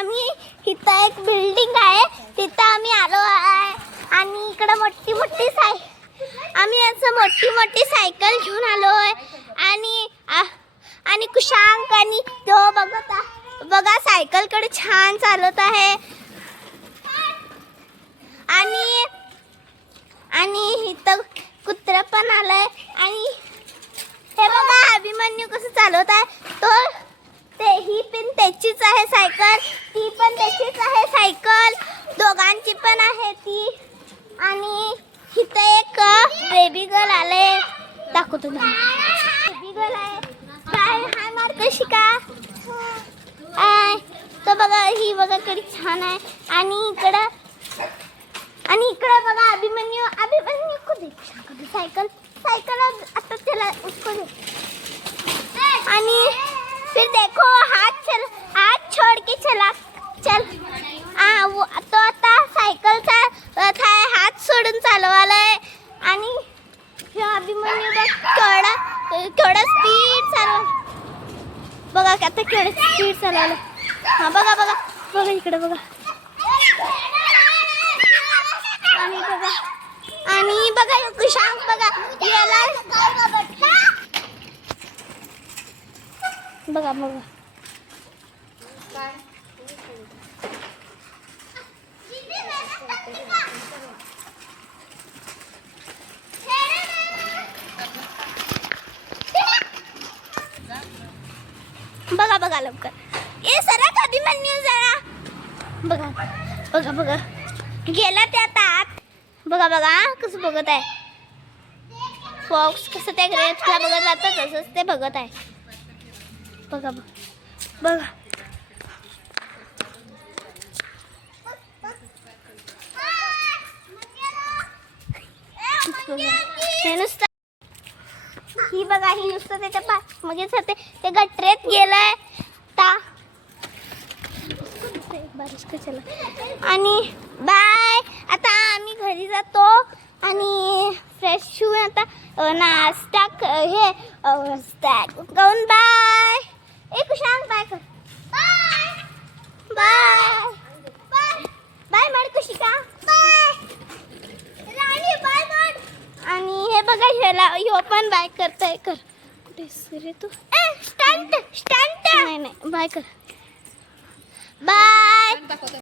आम्ही इथं एक बिल्डिंग आहे तिथं आम्ही आलो आहे आणि इकडं मोठी मोठी आम्ही असं मोठी मोठी सायकल घेऊन आलो आहे आणि कुशांक आणि तो बघा सायकलकडे छान चालत आहे आणि इथं कुत्रा पण आलाय आणि हे बघा अभिमन्यू कसं चालवत आहे ही पण त्याचीच आहे सायकल, ती पण त्याचीच आहे सायकल, दोघांची पण आहे ती. आणि इथं एक बेबी गर्ल आले दाखवतो बेबी गर्ल आहे काय हाय मार्गशिका तो बघा ही बघा कधी छान आहे आणि इकडं बघा अभिमन्यू को दे सायकल आता चला उसको दे आणि फिर देखो हाथ छोड़ के चल वो तो आता सायकलचा हात सोडून चालवालाय आणि अभिमन्यू केवढा स्पीड चालव बघा आता केवढा स्पीड चालवलं हा बघा इकडे बघा आणि बघा कुशांक बघा याला बघा लवकर ये सरक अभिमन्यू जरा बघा गेला त्या आत बघा कसं बघत आहे फॉक्स कसं त्या ग्रेप्सला बघत राहतं तसंच ते बघत आहे बघा हे नुसतं ही नुसतं त्याच्या मगेच होते ते गटरेत गेलंय आणि बाय आता आम्ही घरी जातो आणि फ्रेश होऊन आता नाश्ता खाऊन बाय एक शांत बाय कर बाय मडकुशिका राणी बाय आणि हे बघा ह्यो पण बाय करताय कर कुठे रे तू स्टंट नाही बाय कर बाय